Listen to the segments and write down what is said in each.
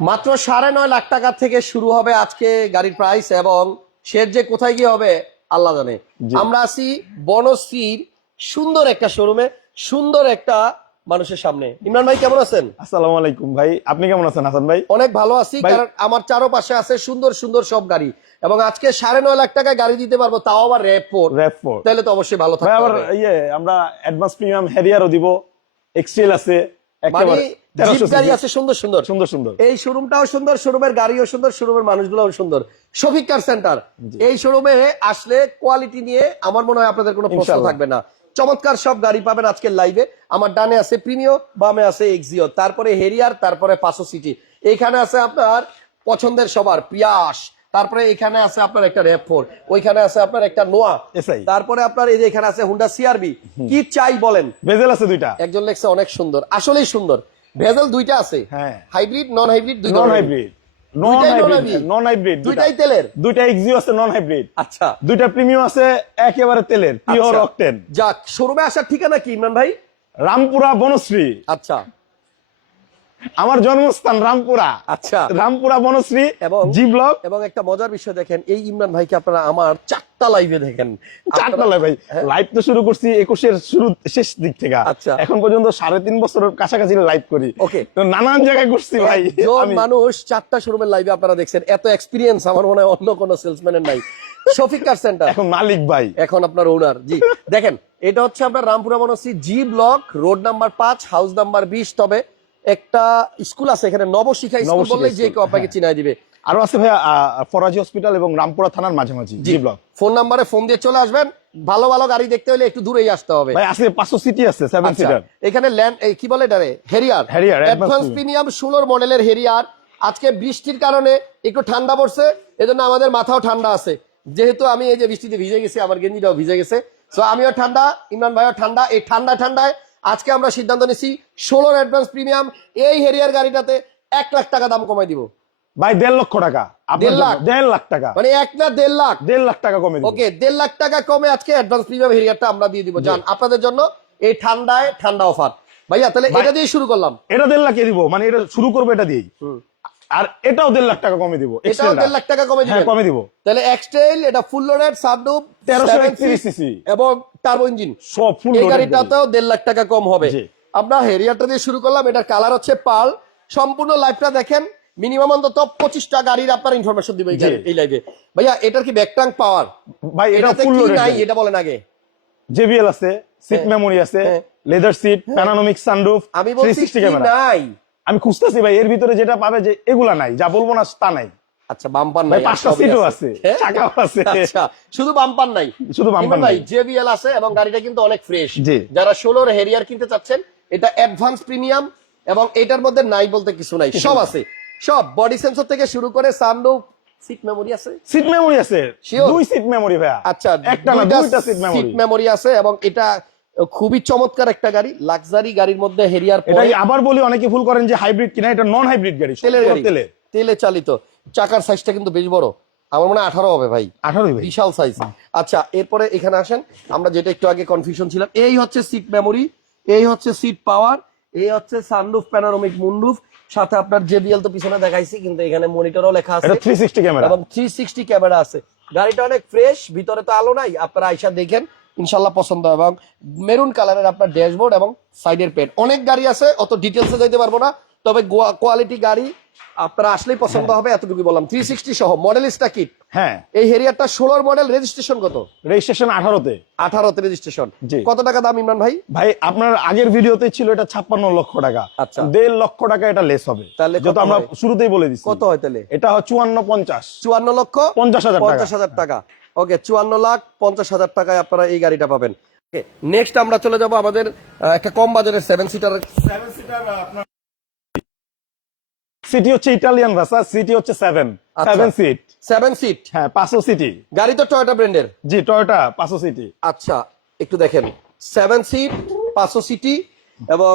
মাত্র সাড়ে নয় লাখ টাকা থেকে শুরু হবে আজকে গাড়ির প্রাইস এবং শের যে কোথায় গিয়ে হবে আল্লাহ জানে। আমরা আছি বনশ্রীর সুন্দর একটা শোরুমে সুন্দর একটা মানুষের সামনে। ইমরান ভাই কেমন আছেন? আসসালামু আলাইকুম। ভাই আপনি কেমন আছেন হাসান ভাই? অনেক ভালো আছি কারণ আমার চারপাশে আছে সুন্দর সুন্দর সব গাড়ি। এবং আজকে সাড়ে নয় লাখ টাকায় গাড়ি দিতে পারব তাও আবার র্যাপ ফোর র্যাপ ফোর তাহলে তো অবশ্যই ভালো থাকবে আবার ইয়ে আমরা অ্যাডভান্স প্রিমিয়াম হ্যারিয়ারও দিব এক্সট্রেল আছে মানে একেবারে জিপ গাড়ি আছে সুন্দর সুন্দর। সুন্দর সুন্দর। এই শোরুমটাও সুন্দর শোরুমের গাড়িও সুন্দর শোরুমের মানুষগুলোও সুন্দর। শফিক কার সেন্টার এই শোরুমে আসলে কোয়ালিটি নিয়ে আমার মনে হয় আপনাদের কোনো প্রশ্ন থাকবে না। চমৎকার সব গাড়ি পাবেন আজকের লাইভে আমার ডানে আছে প্রিমিও বামে আছে এক্সিও তারপরে হেরিয়ার তারপরে পাসো সিটি এইখানে আছে আপনার পছন্দের সবার পিয়াস তারপরে এখানে আছে আপনার একটা র্যাপ ফোর ওইখানে আছে আপনার একটা নোয়া তারপরে আপনার এই যে এখানে আছে হুন্ডা সিআরবি কি চাই বলেন? বেজেল আছে দুইটা। একজন লেখছে অনেক সুন্দর আসলেই সুন্দর। ভেজেল দুইটা আছে। হ্যাঁ। হাইব্রিড নন হাইব্রিড দুই non. Hybrid non hybrid non hybrid দুইটাই তেলের। দুইটা এক্সিও আছে নন হাইব্রিড আচ্ছা। দুইটা প্রিমিয়াম আছে একেবারে তেলের পিওর আচ্ছা। অকটেন যাক শোরুমে আসার ঠিকানা কি ইমরান ভাই? রামপুরা বনশ্রী। আচ্ছা। আমার জন্মস্থান রামপুরা। আচ্ছা। রামপুরা বনশ্রী এবং জি ব্লক এবং একটা মজার বিষয় দেখেন এই ইমরান ভাইকে আপনারা আমার চারটা লাইভে দেখেন। চারটা লাইভ ভাই। লাইভ তো শুরু করছি একুশের শুরু শেষ দিক থেকে। আচ্ছা। এখন পর্যন্ত সাড়ে তিন বছরের কাছাকাছি লাইভ করি। Okay. তো নানান জায়গায় করছি ভাই। মানুষ চারটা শোরুমের লাইভে আপনারা দেখছেন। এত এক্সপিরিয়েন্স আমার মনে হয় অন্য কোনো সেলসম্যানের নাই। শফিক কার সেন্টার এখন মালিক ভাই। এখন আপনার ওনার জি। দেখেন এটা হচ্ছে আপনার Rampura Banasree G block road number পাঁচ হাউস নাম্বার বিশ। তবে একটা স্কুল আছে এখানে নবশিখা স্কুল বললেই যে কেউ আপনাকে হ্যাঁ। চিনাই দিবে। আরও আছে ভাইয়া ফরাজি হসপিটাল এবং রামপুরা থানার মাঝামাঝি জি। ব্লক। ফোন নাম্বারে ফোন দিয়ে চলে আসবেন। ভালো ভালো গাড়ি দেখতে হলে একটু দূরেই আসতে হবে। ভাই আছে পাঁচশো সিটি আছে সেভেন আচ্ছা, সিটার এখানে ল্যান্ড এই কি বলে এটারে? হেরিয়ার advance অ্যাডভান্স প্রিমিয়াম ষোলোর মডেলের হেরিয়ার আজকে বৃষ্টির কারণে একটু ঠান্ডা পড়ছে এজন্য আমাদের মাথাও ঠান্ডা আছে। যেহেতু আমি এই যে বৃষ্টিতে ভিজে গেছি আমার গেঞ্জিটাও ভিজে গেছে। তো আমিও ঠান্ডা ইমরান ভাইও ঠান্ডা। এই ঠান্ডা ঠান্ডায় আজকে আমরা সিদ্ধান্ত নিছি ষোলোর অ্যাডভান্স প্রিমিয়াম এই হেরিয়ার গাড়িটাতে এক লাখ টাকা দাম কমাই দিব। ভাই দেড় লক্ষ টাকা। দেড় লাখ? দেড় লাখ টাকা। মানে এক না দেড় লাখ? দেড় লাখ টাকা কমে ওকে দেড় লাখ টাকা কমে আজকে অ্যাডভান্স প্রিমিয়াম হেরিয়ারটা আমরা দিয়ে দিব। জান আপনাদের জন্য এই ঠান্ডায় ঠান্ডা অফার ভাইয়া তাহলে এটা দিয়ে শুরু করলাম। এটা দেড় লাখে দিব। মানে এটা শুরু করব এটা দিয়েই। আর এটাও দেড় লাখ টাকা কমে দিব এটাও দেড় লাখ টাকা কমে হ্যাঁ দিবেন কমে দিব। তাহলে এক্সটেল এটা ফুল লোডেড সাবডুব 1331 cc এবং টার্বো ইঞ্জিন সব ফুল এই গাড়িটাতেও দেড় লাখ টাকা কম হবে। আমরা হেরিয়ারটা দিয়ে শুরু করলাম এটার কালার হচ্ছে পাল সম্পূর্ণ লাইফটা দেখেন মিনিমাম অন্তত পঁচিশটা গাড়ির আপনার ইনফরমেশন দিবে এই লাইভে ভাইয়া এটার কি ব্যাকট্রাঙ্ক পাওয়ার ভাই এটা ফুল নাই? এটা বলেন আগে। জেবিএল আছে সিট হ্যাঁ। মেমোরি আছে হ্যাঁ। লেদার সিট প্যানানোমিক সানরুফ আমি বলছি নাই? আমি খুঁজতেছি ভাই এর ভিতরে যেটা পাবে যে এগুলা নাই যা বলব না তা নাই। আচ্ছা বাম্পার নাই পাঁচটা সিটও আছে। হ্যাঁ? চাকাও আছে। আচ্ছা শুধু বাম্পার নাই। শুধু বাম্পার নাই। জেবিএল আছে এবং গাড়িটা কিন্তু অনেক ফ্রেশ। জি। যারা ষোলোর হেরিয়ার কিনতে চাচ্ছেন এটা অ্যাডভান্স প্রিমিয়াম এবং এটার মধ্যে নাই বলতে কিছু নাই। সব আছে। সব বডি সেন্সর থেকে শুরু করে সানরুফ সিট মেমোরি আছে? সিট মেমোরি আছে? দুই সিট মেমোরি ভাইয়া। আচ্ছা একটা না দুইটা সিট মেমোরি। মেমোরি আছে এবং এটা খুবই চমৎকার একটা গাড়ি লাক্সারি গাড়ির মধ্যে হেরিয়ার এটাই আবার বলি অনেকে ভুল করেন যে হাইব্রিড কিনা এটা নন হাইব্রিড গাড়ি তেলের গাড়ি। তেলের তেলে চালিত। চাকার সাইজটা কিন্তু বেশ বড়। আমার মনে হয় আঠারো হবে ভাই। আঠারো বিশাল সাইজ আচ্ছা এরপরে এখানে আসেন। আমরা যেটা একটু আগে কনফিউশন ছিলাম এই হচ্ছে সিট মেমোরি এই হচ্ছে সিট পাওয়ার এই হচ্ছে সানরুফ প্যানোরামিক মুন্ডুফ সাথে আপনার জেবিএল তো পিছনে দেখাইছি কিন্তু এখানে মনিটরও লেখা আছে। এটা থ্রি সিক্সটি ক্যামেরা এবং থ্রি সিক্সটি ক্যামেরা আছে। গাড়িটা অনেক ফ্রেশ ভিতরে তো আলো নাই আপনারা আইসা দেখেন। ইনশাল্লাহ পছন্দ হবে এবং মেরুন কালারের আপনার ড্যাশবোর্ড এবং সাইডের পেট। অনেক গাড়ি আছে অত ডিটেলসে যাইতে পারব না তবে কোয়ালিটি গাড়ি আপনারা আসলেই পছন্দ হবে এতটুকু বললাম। থ্রি সিক্সটি সহ মডেলিস্টা কিট হ্যাঁ। এই হেরিয়ারটা ষোলোর মডেল রেজিস্ট্রেশন কত? রেজিস্ট্রেশন আঠারোতে। আঠারোতে রেজিস্ট্রেশন। কত টাকা দাম ইমরান ভাই? ভাই আপনার আগের ভিডিওতে ছিল এটা ছাপ্পান্ন লক্ষ টাকা। আচ্ছা। দেড় লক্ষ টাকা এটা লেস হবে। তাহলে যত আমরা শুরুতেই বলে দিচ্ছি কত হয় তাহলে? এটা হয় চুয়ান্ন পঞ্চাশ। চুয়ান্ন লক্ষ পঞ্চাশ হাজার পঞ্চাশ হাজার টাকা। ওকে চুয়ান্ন লাখ পঞ্চাশ হাজার টাকায় আপনারা এই গাড়িটা পাবেন। নেক্সট আমরা চলে যাব আমাদের একটা কম বাজারের সেভেন সিটার সেভেন সিটার সিটি হচ্ছে ইটালিয়ান ভাষা সিটি হচ্ছে সেভেন আচ্ছা। সেভেন সিট সেভেন সিট হ্যাঁ পাঁচশো সিটি গাড়ি তো টয়োটা ব্র্যান্ডের জি টয়োটা পাঁচশো সিটি আচ্ছা একটু দেখেন। সেভেন সিট পাঁচশো সিটি এবং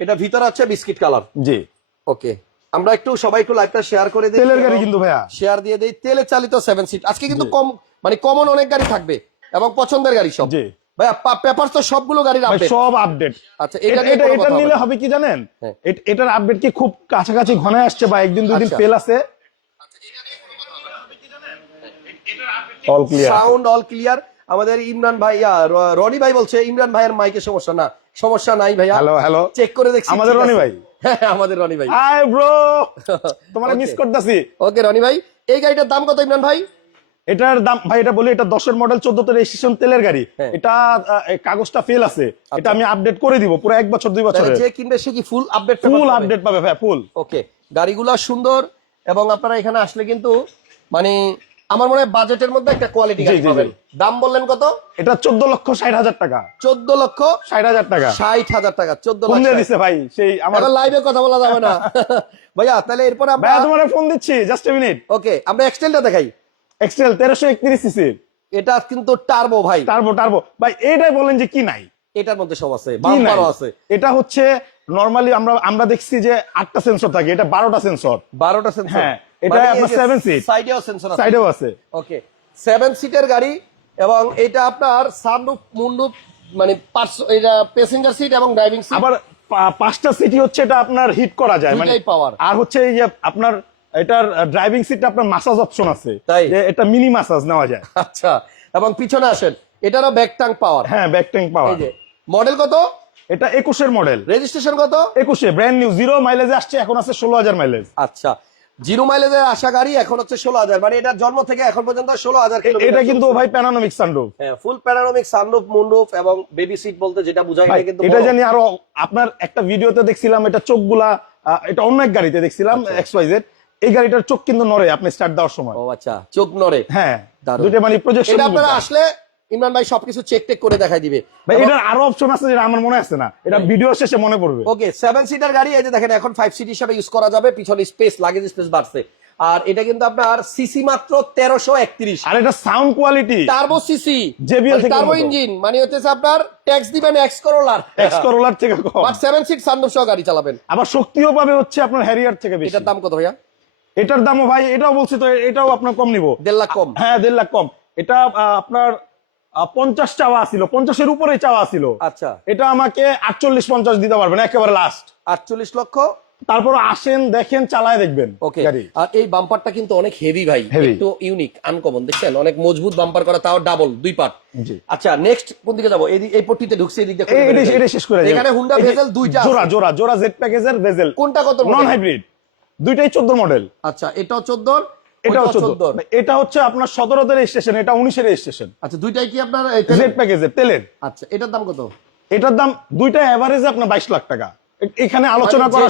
এটা ভিতরে আছে বিস্কিট কালার। জি। ওকে আমরা একটু সবাই একটু লাইভটা শেয়ার করে দিই তেলের গাড়ি কিন্তু ভাইয়া। শেয়ার দিয়ে দেই। তেলে চালিত সেভেন সিট আজকে কিন্তু কম মানে কমন অনেক গাড়ি থাকবে এবং পছন্দের গাড়ি সব। জি। ভাইয়া পেপার তো সবগুলো গাড়ির আপডেট সব আপডেট আচ্ছা এটা এটা এটা কোনো এটা কথা হবে নিলে হবে কি জানেন? হ্যাঁ। এটার আপডেট কি খুব কাছাকাছি ঘনে আসছে বা একদিন দুই দিন আচ্ছা। ফেল আছে? All clear sound all clear আমাদের ইমরান ভাই রনি ভাই বলছে ইমরান ভাইয়ের মাইকে সমস্যা। না সমস্যা নাই ভাইয়া। হ্যালো হ্যালো চেক করে দেখছি আমাদের রনি ভাই? হ্যাঁ আমাদের রনি ভাই। হাই ব্রো তোমার মিস করতেছি। ওকে রনি ভাই এই গাড়িটার দাম কত ইমরান ভাই? এটার দাম ভাই এটা বলি এটা দশের মডেল চোদ্দতে রেজিস্ট্রেশন তেলের গাড়ি। হ্যাঁ। এটা কাগজটা ফেল আছে। এটা আমি আপডেট করে দিব পুরো এক বছর দুই বছরের। যে কিনবে সে কি ফুল আপডেট ফুল আপডেট পাবে? ভাই ফুল ওকে গাড়িগুলো সুন্দর এবং আপনারা এখানে আসলে কিন্তু মানে আমার মনে হয় বাজেটের মধ্যে একটা কোয়ালিটি গাড়ি পাবেন। দাম বললেন কত? এটা চোদ্দ লক্ষ ষাট হাজার টাকা। চোদ্দ লক্ষ ষাট হাজার টাকা। ষাট হাজার টাকা চোদ্দ ফোন লাখ দিয়ে ষাট। দিছে ভাই সেই আমার লাইভে কথা বলা যাবে না। ভাইয়া তাহলে এরপর আমরা ভাইয়া তোমার ফোন দিচ্ছি জাস্ট এ মিনিট ওকে আমরা এক্সটেলটা দেখাই। এক্সটেল তেরোশো একত্রিশ সিসি এটা কিন্তু টার্বো ভাই। টার্বো টার্বো ভাই এটাই বলেন যে কি নাই? এটার মধ্যে সব আছে বাম্পারও আছে। এটা হচ্ছে নরমালি আমরা আমরা দেখছি যে আটটা সেন্সর থাকে এটা বারোটা সেন্সর বারোটা সেন্সর হ্যাঁ, এটা আপনার seven seat। সাইডেও সেন্সর আছে। সাইডেও আছে। ওকে সেভেন সিটের গাড়ি এবং এটা আপনার সানরুফ মুন্ডুপ মানে এটা প্যাসেঞ্জার সিট এবং ড্রাইভিং সিট আবার পাঁচটা সিটি হচ্ছে এটা আপনার হিট করা যায়। মানে power। আর হচ্ছে এই যে আপনার এটার ড্রাইভিং সিটটা আপনার মাসাজ অপশন আছে। তাই? এটা মিনি মাসাজ নেওয়া যায়। আচ্ছা। এবং পিছনে আসেন। এটারও ব্যাক টাং পাওয়ার হ্যাঁ ব্যাক ট্যাঙ্ক পাওয়া এই যে মডেল কত? এটা একুশের মডেল রেজিস্ট্রেশন কত? একুশে ব্র্যান্ড নিউ জিরো মাইলেজে আসছে এখন আছে ষোলো হাজার মাইলেজ আচ্ছা। জিরো মাইলেজের আশা গাড়ি এখন হচ্ছে ষোলো হাজার। মানে এটার জন্ম থেকে এখন পর্যন্ত ষোলো হাজার এটা কিন্তু ভাই প্যানানমিক সানরুফ হ্যাঁ ফুল প্যারানোমিক সানরুফ মুন্ডুফ এবং বেবি সিট বলতে যেটা বোঝায় এটা কিন্তু এটা জানি আরও আপনার একটা ভিডিওতে দেখছিলাম এটা চোখগুলা এটা অন্য এক গাড়িতে দেখছিলাম। এক্স ওয়াই জেড এই গাড়িটার চোখ কিন্তু নড়ে আপনি স্টার্ট দেওয়ার সময়। ও আচ্ছা চোখ নড়ে। হ্যাঁ। দুইটা মানে প্রজেকশন এটা আপনারা আসলে ইমরান ভাই সবকিছু চেক টেক করে দেখাই দিবে। ভাই এটার আরও অপশন আছে যেটা আমার মনে আছে না। এটা ভিডিও শেষে মনে পড়বে। ওকে সেভেন সিটার গাড়ি এই যে দেখেন এখন ফাইভ সিট হিসাবে ইউজ করা যাবে পিছনে স্পেস লাগেজ স্পেস বাড়ছে। আর এটা কিন্তু আপনার সিসি মাত্র তেরোশো একত্রিশ। আর এটা সাউন্ড কোয়ালিটি টার্বো সিসি থেকে টার্বো ইঞ্জিন মানে হচ্ছে আপনার ট্যাক্স দিবেন এক্স করোলার এক্স করোলার থেকে কম। বাট সেভেন সিট সানরুফ সহ গাড়ি চালাবেন। আবার শক্তিও পাবে হচ্ছে আপনার হ্যারিয়ার থেকে বেশি। এটার দাম কত ভাইয়া? এটার দামও ভাই এটাও বলছি তো এটাও আপনার কম নিব। দেড় লাখ কম। হ্যাঁ দেড় লাখ কম। এটা আপনার পঞ্চাশ চাওয়া ছিল পঞ্চাশের উপরে চাওয়া ছিল। আচ্ছা। এটা আমাকে আটচল্লিশ পঞ্চাশ দিতে পারবেন একেবারে লাস্ট আটচল্লিশ লক্ষ? তারপর আসেন দেখেন চালায় দেখবেন ওকে। আর এই বাম্পারটা কিন্তু অনেক হেভি ভাই একটু ইউনিক আনকমন দেখছেন? অনেক মজবুত বাম্পার করা তাও ডাবল দুই পার্ট। আচ্ছা নেক্সট কোন দিকে যাব? এই পট্টিতে ঢুকছে এদিকে এটা শেষ করে এখানে হুন্ডা ভেজেল দুইটা জোড়া জোড়া জোড়া জেড প্যাকেজের ভেজেল কোনটা কত নন হাইব্রিড দুইটাই 14 মডেল আচ্ছা এটাও 14 এটা হচ্ছে আপনার সতেরোদের স্টেশন এটা উনিশের স্টেশন আচ্ছা দুইটাই কি আপনার তেলের? প্যাকেজের তেলের। আচ্ছা এটার দাম কত? এটার দাম দুইটা এভারেজে আপনার বাইশ লাখ টাকা। এখানে আলোচনা মানে করা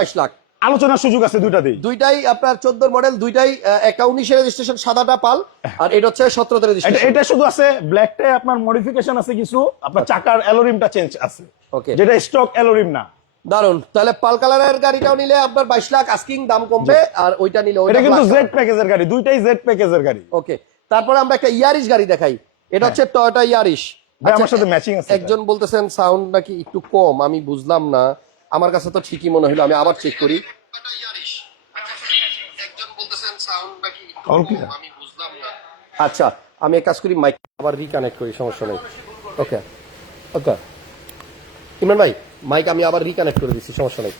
বাইশ লাখ। আলোচনার সুযোগ আছে দুইটাতেই দুইটাই আপনার চোদ্দ মডেল দুইটাই একটা উনিশের রেজিস্ট্রেশন সাদাটা পাল আর এটা হচ্ছে সতেরোতে রেজিস্ট্রেশন এটা শুধু আছে ব্ল্যাকটাই আপনার মডিফিকেশন আছে কিছু আপনার আচ্ছা। চাকার অ্যালোরিমটা চেঞ্জ আছে। ওকে যেটা স্টক অ্যালোরিম না। দারুণ তাহলে পাল কালারের গাড়িটাও নিলে আপনার বাইশ লাখ আস্কিং দাম কমবে আর ওইটা নিলে এটা ওইটা কিন্তু জেড প্যাকেজের গাড়ি দুইটাই জেড প্যাকেজের গাড়ি। ওকে তারপরে আমরা একটা ইয়ারিশ গাড়ি দেখাই। এটা হচ্ছে টয়োটা ইয়ারিশ ভাই আমার সাথে ম্যাচিং আছে আচ্ছা, একজন বলতেছেন সাউন্ড নাকি একটু কম আমি বুঝলাম না। আমার কাছে তো ঠিকই মনে হলো আমি আবার চেক করি। আচ্ছা আমি এক কাজ করি মাইক আবার রিকানেক্ট করি সমস্যা নেই। ওকে ওকে ইমরান ভাই মাইক আমি আবার রিকানেক্ট করে দিচ্ছি সমস্যা নেই।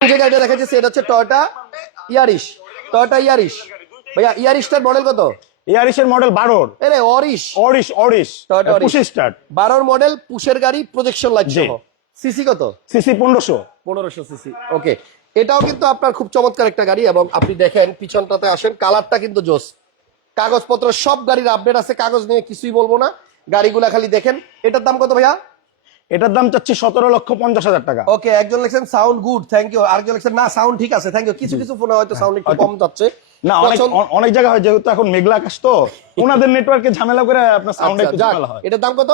যে গাড়িটা দেখা যাচ্ছে এটা হচ্ছে টয়োটা ইয়ারিশ টয়োটা ইয়ারিশ ভাইয়া ইয়ারিশটার মডেল কত? ইয়ারিশের মডেল বারোর। এরে Auris Auris Auris Toyota Auris। Start বারোর মডেল পুশের গাড়ি প্রজেকশন জি। সিসি কত? সিসি পনেরোশো। পনেরোশো সিসি ওকে এটাও কিন্তু আপনার খুব চমৎকার একটা গাড়ি এবং আপনি দেখেন পিছনটাতে আসেন কালারটা কিন্তু জোস। কাগজপত্র সব গাড়ির আপডেট আছে কাগজ নিয়ে কিছুই বলব না। গাড়িগুলা খালি দেখেন। এটার দাম কত ভাইয়া? এটার দাম চাচ্ছি সতেরো লক্ষ পঞ্চাশ হাজার টাকা। ওকে একজন লিখছেন সাউন্ড গুড থ্যাংক ইউ আরেকজন লিখছেন না সাউন্ড ঠিক আছে থ্যাংক ইউ কিছু কিছু ফোনে হয়তো সাউন্ড একটু কম যাচ্ছে। না অনেক অনেক জায়গা হয় যেহেতু এখন মেঘলা আকাশ তো ওনাদের নেটওয়ার্কে ঝামেলা করে আপনার সাউন্ড আচ্ছা, একটু ঝামেলা হয়। এটার দাম কত?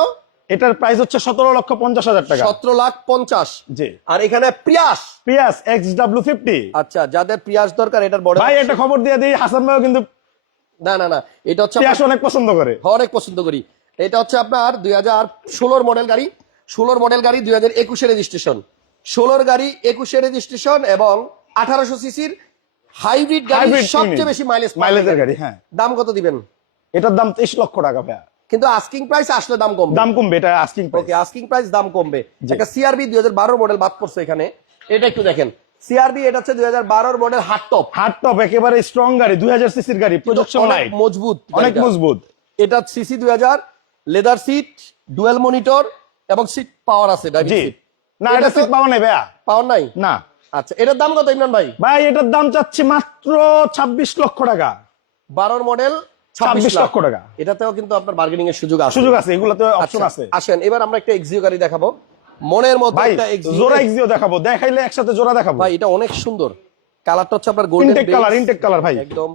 এটার প্রাইস হচ্ছে সতেরো লক্ষ পঞ্চাশ হাজার টাকা। সতেরো লাখ পঞ্চাশ। জি। আর এখানে Prius Prius X W fifty আচ্ছা যাদের প্রিয়াস দরকার এটার বড় ভাই একটা খবর দিয়ে দিই হাসান ভাইও কিন্তু না না না এটা হচ্ছে পিয়াস অনেক পছন্দ করে। অনেক পছন্দ করি। এটা হচ্ছে আপনার দুই হাজার ষোলোর মডেল গাড়ি। ষোলোর মডেল গাড়ি দুই হাজার একুশে রেজিস্ট্রেশন ষোলোর গাড়ি একুশে রেজিস্ট্রেশন এবং আঠারোশো সিসির হাইব্রিড গাড়ি সবচেয়ে বেশি মাইলেজ মাইলেজের গাড়ি হ্যাঁ। দাম কত দিবেন? এটার দাম তেইশ লক্ষ টাকা ভাইয়া। কিন্তু আস্কিং প্রাইস আসলে দাম কমবে। দাম কমবে এটা আস্কিং ওকে আস্কিং প্রাইস দাম কমবে। একটা সিআরবি দুই হাজার বারো মডেল বাদ করছে এখানে। এটা একটু দেখেন। সিআরবি এটা হচ্ছে দুই হাজার বারোর model hard top hard top একেবারে স্ট্রং গাড়ি দুই হাজার সিসির গাড়ি প্রজেকশন লাইট মজবুত অনেক মজবুত। এটা সিসি দুই হাজার লেদার সিট ডুয়েল মনিটর এবং সিট পাওয়ার আছে ড্রাইভিং সিট না এটা সিট নাই ভাইয়া। পাওয়ার নাই? না। আচ্ছা এটার দাম কত ইমরান ভাই? ভাই এটার দাম চাচ্ছি মাত্র ছাব্বিশ লক্ষ টাকা। বারোর মডেল 26 লক্ষ লক্ষ টাকা। এটাতেও কিন্তু আপনার বার্গেনিং এর সুযোগ আছে। সুযোগ আছে এগুলোতে অপশন আচ্ছা, আছে। আসেন এবার আমরা একটা এক্সিও গাড়ি দেখাবো। মনের মতো একটা এক্সিও জোড়া এক্সিও দেখাবো দেখাইলে একসাথে জোড়া দেখাবো। ভাই এটা অনেক সুন্দর। কালারটা হচ্ছে আপনার golden intact colour intact colour ভাই। একদম।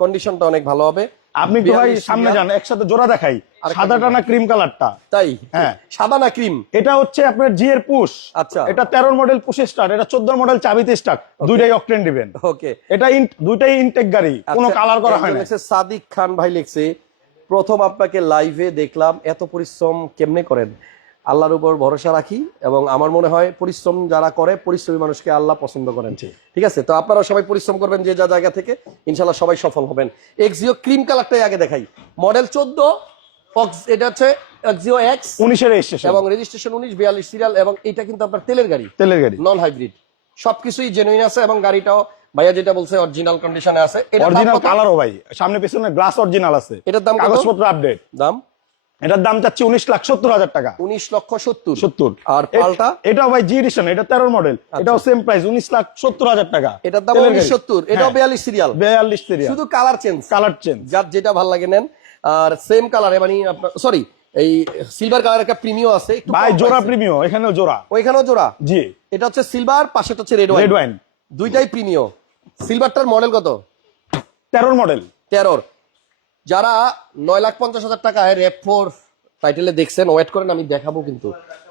কন্ডিশনটা অনেক ভালো হবে। আপনি একটু ভাই সামনে যান একসাথে জোড়া দেখাই। সাদাটা না ক্রিম কালারটা তাই? হ্যাঁ। সাদা না ক্রিম এটা হচ্ছে আপনার জি এর পুশ আচ্ছা। এটা তেরো মডেল পুশে স্টার্ট এটা চোদ্দ মডেল চাবিতে স্টার্ট দুইটাই অকটেন দিবেন। ওকে এটা দুইটাই ইনটেক গাড়ি কোনো আচ্ছা, কালার করা হয় না। সাদিক খান ভাই লিখছে প্রথম আপনাকে লাইভে দেখলাম এত পরিশ্রম কেমনে করেন? আল্লাহর উপর ভরসা রাখি এবং আমার মনে হয় পরিশ্রম যারা করে পরিশ্রমী মানুষকে আল্লাহ পছন্দ করেন। ঠিক আছে? তো আপনারা সবাই পরিশ্রম করবেন যে যা জায়গা থেকে ইনশাল্লাহ সবাই সফল হবেন। এক্সিও ক্রিম কালারটাই আগে দেখাই। মডেল চোদ্দ এটা হচ্ছে এক্সিও এক্স উনিশের রেজিস্ট্রেশন এবং রেজিস্ট্রেশন উনিশ বিয়াল্লিশ সিরিয়াল এবং এটা কিন্তু আপনার তেলের গাড়ি। তেলের গাড়ি। নন হাইব্রিড সবকিছুই জেনুইন আছে এবং গাড়িটাও ভাইয়া যেটা বলছে অরিজিনাল কন্ডিশনে আছে। অরিজিনাল কালারও ভাই সামনে পিছনে গ্লাস অরিজিনাল আছে। এটার দাম? কাগজপত্র আপডেট দাম? এটার দাম চাচ্ছি উনিশ লাখ সত্তর হাজার টাকা। উনিশ লক্ষ সত্তর। সত্তর। আর পাল্টা? এটা ভাই জি এডিশন এটা তেরো মডেল এটাও সেম প্রাইস উনিশ লাখ সত্তর হাজার টাকা। এটার দাম উনিশ সত্তর। এটাও হ্যাঁ, বিয়াল্লিশ সিরিয়াল বিয়াল্লিশ সিরিয়াল শুধু কালার চেঞ্জ কালার চেঞ্জ যার যেটা ভালো লাগে নেন। আর সেম কালারে মানে আপনার সরি এই সিলভার কালার একটা প্রিমিও আছে ভাই জোড়া। প্রিমিও এখানেও জোড়া। ওইখানেও জোড়া? জি। এটা হচ্ছে সিলভার পাশেটা হচ্ছে রেড রেড ওয়াইন ওয়াইন দুইটাই প্রিমিও সিলভারটার মডেল কত? তেরোর মডেল তেরোর। যারা নয় লাখ পঞ্চাশ হাজার টাকায় র্যাপ ফোর টাইটেলে দেখছেন ওয়েট করেন আমি দেখাবো কিন্তু।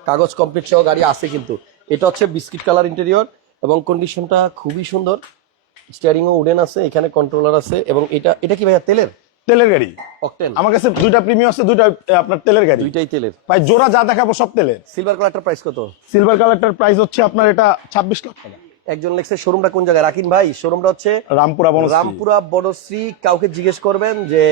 কাগজ কমপ্লিট সহ গাড়ি আছে কিন্তু। এটা হচ্ছে বিস্কিট কালার ইন্টেরিয়র এবং কন্ডিশনটা খুবই সুন্দর। স্টিয়ারিং ও উডেন আছে এখানে কন্ট্রোলার আছে এবং এটা এটা কি ভাইয়া তেলের? তেলের গাড়ি। অকটেন আমার কাছে দুইটা প্রিমিয়াম আছে দুইটা আপনার তেলের গাড়ি। দুইটাই তেলের। ভাই জোড়া যা দেখাবো সব তেলের। সিলভার কালারটার প্রাইস কত? সিলভার কালারটার প্রাইস হচ্ছে আপনার এটা ছাব্বিশ লাখ টাকা। একজন লেখছে শোরুমটা কোন জায়গায়? রাকিন ভাই শোরুমটা হচ্ছে রামপুরা বনশ্রী। রামপুরা বনশ্রী। কাউকে জিজ্ঞেস করবেন যে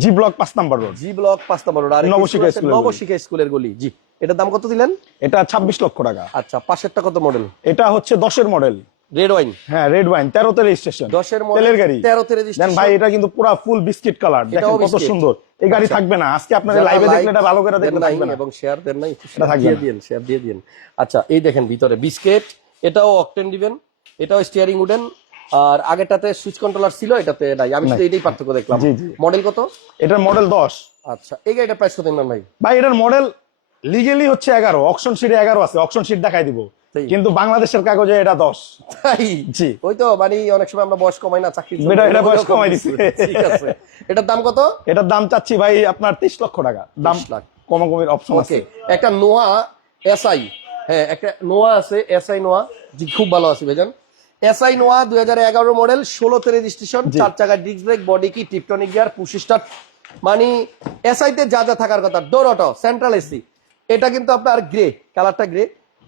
জি ব্লক পাঁচ নাম্বার রোড। জি ব্লক পাঁচ নম্বর রোড। আর নবশিখা স্কুল আছে, স্কুলের গলি। নবশিখা স্কুলের গলি। জি এটার দাম কত দিলেন? এটা ছাব্বিশ লক্ষ টাকা। আচ্ছা পাশেরটা কত মডেল এটা হচ্ছে দশের মডেল রেড ওয়াইন হ্যাঁ রেড ওয়াইন তেরোতে রেজিস্ট্রেশন দশের তেলের গাড়ি। 13 তে দেন registration। ভাই এটা কিন্তু পুরো ফুল বিস্কিট কালার দেখেন কত সুন্দর। এই গাড়ি থাকবে না। আজকে আপনার যারা লাইভে দেখলে এটা ভালো করে নাই থাকবে এবং শেয়ার দেন নাই এটা থাকবে দিয়ে দিন শেয়ার দিয়ে দিন আচ্ছা এই দেখেন ভিতরে বিস্কেট এটাও অকটেন দিবেন। এটাও স্টিয়ারিং উডেন আর আগেরটাতে সুইচ কন্ট্রোলার ছিল এটাতে নাই। আমি শুধু এটাই পার্থক্য দেখলাম। মডেল কত? এটার মডেল দশ। আচ্ছা এই গাড়িটার প্রাইস কত ইমরান ভাই? ভাই এটার মডেল লিগেলি হচ্ছে এগারো অকশন শিটে এগারো আছে অকশন শিট দেখাই দিব। কিন্তু বাংলাদেশের কাগজে এটা দশ। তাই? জি। ওই তো মানে অনেক সময় আমরা বয়স কমাই না চাকরি এটা- এটা বয়স কমাই দিছে। ঠিক আছে। এটার দাম কত? এটার দাম চাচ্ছি ভাই আপনার তিরিশ লক্ষ টাকা। দাম 30 লাখ। কমাকমির অপশন আছে। একটা নোয়া এসআই হ্যাঁ একটা নোয়া আছে এসআই নোয়া। জি খুব ভালো আছে ভাইজান। এসআই নোয়া দুই হাজার এগারো মডেল ষোলোতে রেজিস্ট্রেশন চার চাকার ডিস্ক ব্রেক বডি কি টিপটনিক গিয়ার পুশ স্টার্ট মানে এসআই তে যা যা থাকার কথা ডোর অটো সেন্ট্রাল এসি এটা কিন্তু আপনার গ্রে কালারটা গ্রে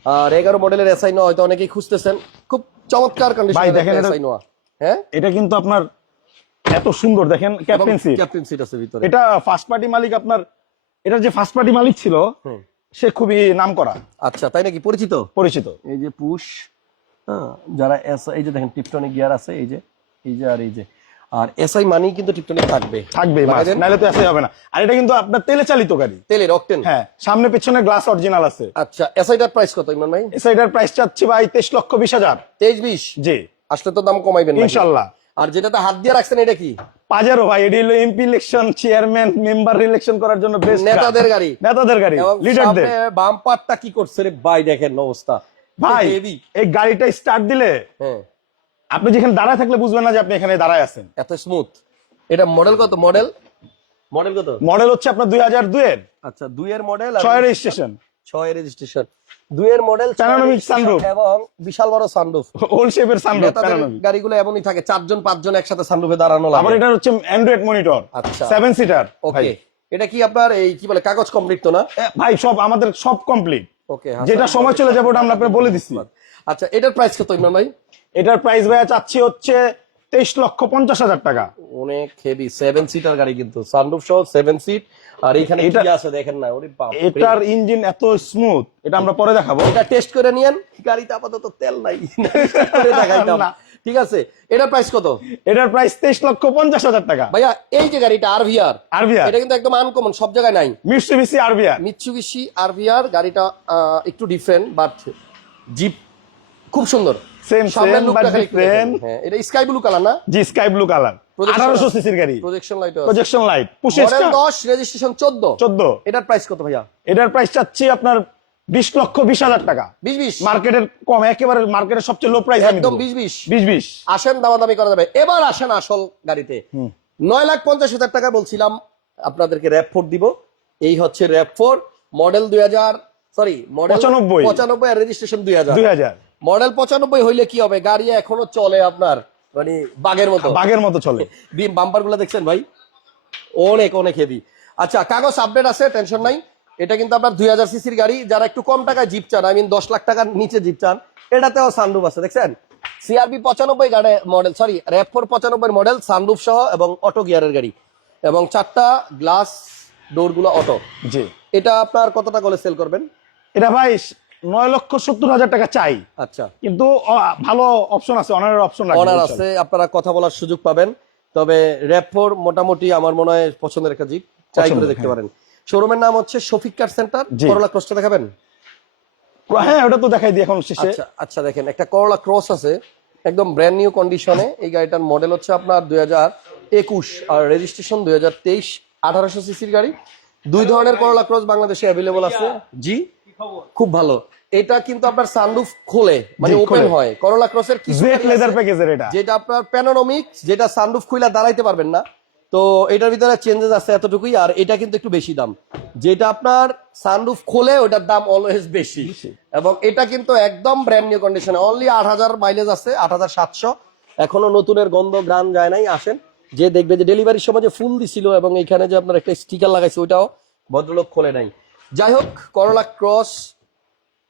আর এগারো মডেলের এসআই নোয়া হয়তো অনেকেই খুঁজতেছেন। খুব চমৎকার কন্ডিশন দেখেন এসআই নোয়া হ্যাঁ? এটা কিন্তু আপনার এত সুন্দর দেখেন ক্যাপ্টেন সিট ক্যাপ্টেন সিট আছে ভিতরে। এটা ফার্স্ট পার্টি মালিক আপনার এটার যে ফার্স্ট পার্টি মালিক ছিল সে খুবই নাম করা আচ্ছা তাই নাকি? পরিচিত? পরিচিত। এই যে পুশ যারা এস এই যে দেখেন টিপটনিক গিয়ার আছে এই যে এই যে আর এই যে। আর এসআই মানি কিন্তু টিপটনিক থাকবে। থাকবে নাহলে তো এসে হবে না। আর এটা কিন্তু আপনার তেলে চালিত গাড়ি। তেলের অকটেন হ্যাঁ সামনে পিছনে গ্লাস অরিজিনাল আছে। আচ্ছা এসআইটার প্রাইস কত ইমরান ভাই? এটার প্রাইস চাচ্ছি ভাই তেইশ লক্ষ বিশ হাজার। তেইশ বিশ? জি। আসলে তো দাম কমাইবেন নাকি? ইনশাল্লাহ। আর যেটাতে হাত দিয়ে রাখছেন এটা কি? পাজারো ভাই এটি হলো MP election chairman member election করার জন্য বেস্ট নেতাদের গাড়ি। নেতাদের গাড়ি লিডারদের বাম্পারটা কি করছে রে? ভাই দেখেন অবস্থা। ভাই এই গাড়িটা স্টার্ট দিলে হ্যাঁ। আপনি যেখানে দাঁড়ায় থাকলে বুঝবেন না যে আপনি এখানে দাঁড়ায় আছেন। এত স্মুথ এটা মডেল কত? মডেল মডেল কত? মডেল হচ্ছে আপনার দুই হাজার দুয়ের আচ্ছা দুইয়ের মডেল ছয় রেজিস্ট্রেশন ছয় রেজিস্ট্রেশন দুইয়ের মডেল Panoramic sunroof। এবং বিশাল বড় সানরুফ ওল্ড শেপের সানরুফ নেতাদের গাড়িগুলো এমনই থাকে চারজন পাঁচজন একসাথে সানরুফে দাঁড়ানো আবার লাগে এটা হচ্ছে অ্যান্ড্রয়েড মনিটর আচ্ছা। সেভেন সিটার ওকে এটা কি আপনার এই কি বলে কাগজ কমপ্লিট তো না? ভাই সব আমাদের সব কমপ্লিট যেটা সময় চলে যাবে ওটা আমরা আপনাকে বলে দিচ্ছি। আচ্ছা এটার প্রাইস কত ইমরান ভাই? এটার প্রাইস ভাইয়া চাচ্ছি হচ্ছে তেইশ লক্ষ পঞ্চাশ হাজার টাকা। অনেক হেভি সেভেন সিটার গাড়ি কিন্তু। সানরুফ সহ সেভেন সিট আর এখানে এটা- কি আছে দেখেন না ওরে বাপ এটার ইঞ্জিন এত স্মুথ এটা আমরা পরে দেখাবো। এটা টেস্ট করে নিয়েন। গাড়িতে আপাতত তেল নাই। করে দেখাইতাম। ঠিক আছে এটার প্রাইস কত? এটার প্রাইস তেইশ লক্ষ পঞ্চাশ হাজার টাকা। ভাইয়া এই যে গাড়িটা আরভিআর আরবিআর এটা কিন্তু একদম আনকমন সব জায়গায় নাই। মিটসুবিসি আরবিআর মিৎসুবিশি আরভিআর গাড়িটা একটু ডিফারেন্ট বাট জিপ খুব সুন্দর। But খালি একটু হ্যাঁ এটা স্কাই ব্লু কালার না? জি স্কাই ব্লু কালার Projection আঠারোশো আছে। সিসির গাড়ি। প্রজেকশন লাইট প্রজেকশন লাইট পুশে মডেল 10 রেজিস্ট্রেশন 14 চোদ্দ। এটার প্রাইস কত ভাইয়া? এটার প্রাইস চাচ্ছি আপনার বিশ লক্ষ বিশ হাজার টাকা। বিশ বিশ। মার্কেটের কম একেবারে মার্কেটের সবচেয়ে লো প্রাইস একদম বিশ বিশ। বিশ বিশ। আসেন দামাদামি করা যাবে। এবার আসেন আসল গাড়িতে। নয় লাখ পঞ্চাশ হাজার টাকা বলছিলাম আপনাদেরকে র্যাপ ফোর দিব। এই হচ্ছে র্যাপ ফোর মডেল দুই হাজার সরি মডেল 95 পঁচানব্বই আর রেজিস্ট্রেশন দুই হাজার। দুই হাজার। মডেল পঁচানব্বই হইলে কি হবে? গাড়ি এখনও চলে আপনার মানে বাগের মতো। বাঘের মতো চলে। বিম বাম্পারগুলো দেখছেন ভাই? অনেক অনেক হেভি আচ্ছা কাগজ আপডেট আছে টেনশন নাই। এটা কিন্তু আপনার দুই হাজার সিসির গাড়ি যারা একটু কম টাকায় জিপ চান আই মিন দশ লাখ টাকার নিচে জিপ চান এটাতেও সানরুফ আছে দেখছেন? সিআরবি পঁচানব্বই গাড়ি মডেল সরি র্যাপ ফোর পঁচানব্বই মডেল সানরুফ সহ এবং অটো গিয়ারের গাড়ি। এবং চারটা গ্লাস ডোরগুলো অটো জি। এটা আপনার কত টাকা হলে সেল করবেন? এটা ভাই নয় লক্ষ সত্তর হাজার টাকা চাই। আচ্ছা। কিন্তু ভালো অপশন আছে অনারের অপশন অনার আছে আপনারা কথা বলার সুযোগ পাবেন। তবে র্যাপ ফোর মোটামুটি আমার মনে হয় পছন্দের একটা জিপ চাই করে দেখতে হ্যাঁ। পারেন। শোরুমের নাম হচ্ছে শফিক কার সেন্টার করলা ক্রসটা দেখাবেন? হ্যাঁ ওটা তো দেখাই দিই এখন শেষে। আচ্ছা আচ্ছা দেখেন একটা করলা ক্রস আছে একদম ব্র্যান্ড নিউ কন্ডিশনে এই গাড়িটার মডেল হচ্ছে আপনার দুই হাজার একুশ আর রেজিস্ট্রেশন দুই হাজার তেইশ আঠারোশো সিসির গাড়ি। দুই ধরনের করলা ক্রস বাংলাদেশে অ্যাভেলেবল আছে। জি খুব ভালো। এটা কিন্তু আপনার সানরুফ খোলে মানে ওপেন হয়। করলা ক্রসের কিছু জেট লেদার প্যাকেজের এটা। যেটা আপনার প্যানোরামিক যেটা সানরুফ খুইলা দাঁড়াইতে পারবেন না। তো এটার ভিতরে চেঞ্জেস আছে এতটুকুই আর এটা কিন্তু একটু বেশি দাম। যেটা আপনার সানরুফ খোলে ওটার দাম অলওয়েজ বেশি। এবং এটা কিন্তু একদম ব্র্যান্ড নিউ কন্ডিশনে অনলি আট হাজার মাইলেজ আছে আট হাজার সাতশো। এখনও নতুনের গন্ধ গ্রাম যায় নাই আসেন। যে দেখবে যে ডেলিভারির সময় যে ফুল দিছিল এবং এখানে যে আপনার একটা স্টিকার লাগাইছে ওইটাও ভদ্রলোক খোলে নাই। যাই হোক করলা ক্রস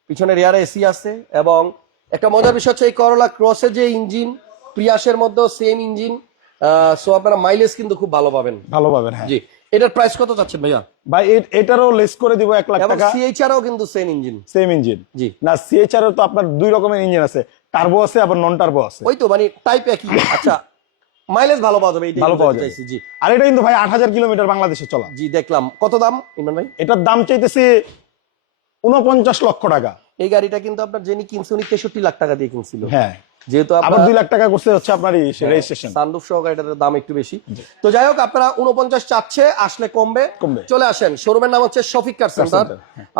পিছনে রেয়ারে এসি আছে এবং একটা মজার বিষয় হচ্ছে এই করলা ক্রসের যে ইঞ্জিন প্রিয়াসের মধ্যেও সেম ইঞ্জিন সো আপনারা মাইলেজ কিন্তু খুব ভালো পাবেন। ভালো পাবেন হ্যাঁ। জি। এটার প্রাইস কত চাচ্ছেন ভাইয়া? ভাই এটারও লেস করে দিব এক লাখ টাকা। সিএইচআরও কিন্তু সেম ইঞ্জিন সেম ইঞ্জিন জি। না সিএচআর তো আপনার দুই রকমের ইঞ্জিন আছে। টার্বো আছে আবার নন টার্বো আছে। ওই তো মানে টাইপ একই। আচ্ছা মাইলেজ ভালো পাওয়া যাবে ভালো পাওয়া যাবে। জি। আর এটা কিন্তু ভাই আট হাজার কিলোমিটার বাংলাদেশে চলা। জি দেখলাম। কত দাম ইমরান ভাই? এটার দাম চাইতেছে উনপঞ্চাশ লক্ষ টাকা। এই গাড়িটা কিন্তু আপনার যিনি কিনছে উনি তেষট্টি লাখ টাকা দিয়ে কিনছিল। হ্যাঁ। যেহেতু আবার দুই লাখ টাকা করতে হচ্ছে আপনার রেজিস্ট্রেশন সানরুফ সহকারে এটার দাম একটু বেশি। তো যাই হোক আপনারা উনপঞ্চাশ চাচ্ছে আসলে কমবে। কমবে। চলে আসেন শোরুমের নাম হচ্ছে শফিক কার সেন্টার।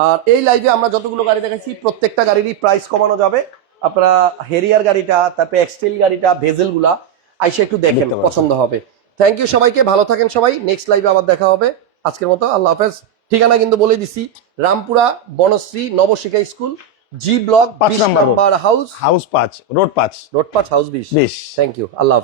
আর এই লাইভে আমরা যতগুলো গাড়ি দেখাচ্ছি প্রত্যেকটা গাড়িরই প্রাইস কমানো যাবে। আপনারা হেরিয়ার গাড়িটা তারপরে এক্সটেল গাড়িটা ভেজেলগুলা আইসে একটু দেখেন পছন্দ হবে। থ্যাংক ইউ সবাইকে ভালো থাকেন সবাই। নেক্সট লাইভে আবার দেখা হবে। আজকের মতো আল্লাহ হাফেজ। ঠিকানা কিন্তু বলে দিছি Rampura Banasree Nabashikha school. G block পাঁচ নাম্বার হাউস হাউস পাঁচ রোড পাঁচ। রোড পাঁচ হাউস বিশ। বিশ। Thank you Allah